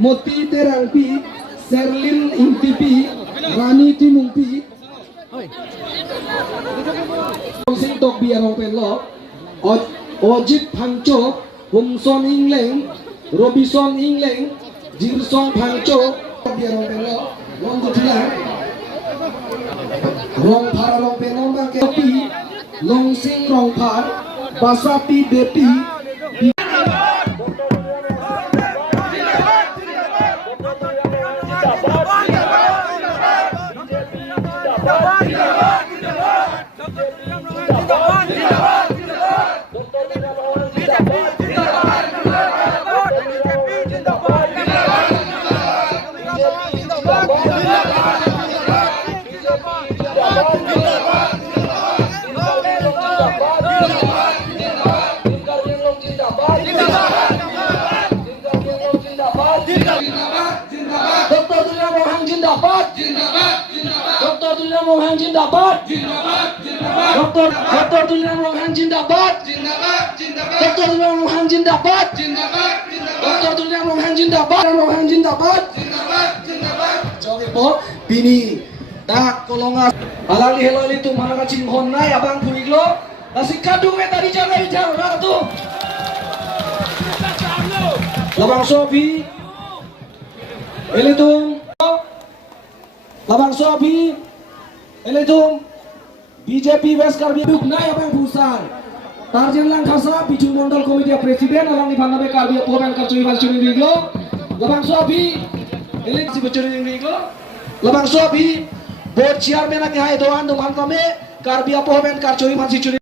Moti Terangpi, Serlin Intipi, Rani Timungpi, Sing Tok Biarong Penlo, Ojit Pangcho, Humson Ingleng, Robinson Ingleng, Jirsong Pangcho, Biarong Penlo, Long Tilang, Rong Paralong Penong Bangkepi, Long Sing Rong Par, Basapi Bepi. Dr. Tulian Mohan Jindabat. Dr. Tulian Mohan Jindabat. Dr. Tulian Mohan Jindabat. Dr. Tulian Mohan Jindabat. Mohan Jindabat. Jogi po bini dak kolonga alali heloli tu mana kacing honnai abang puriglo nasi kadung tadi jaga tu labang sobi elitung labang sobi elitung BJP West Karbi Nai abang pusar Tarjan Langkasa Bijung Mondol Komite Presiden alang Ipanabe Karbi Pomen Karcui Valcuni Riglo labang sobi elit si Valcuni Riglo labang sobi Board Chairman Aki Hai Doan Duman Kame Karbi Pomen Karcui Valcuni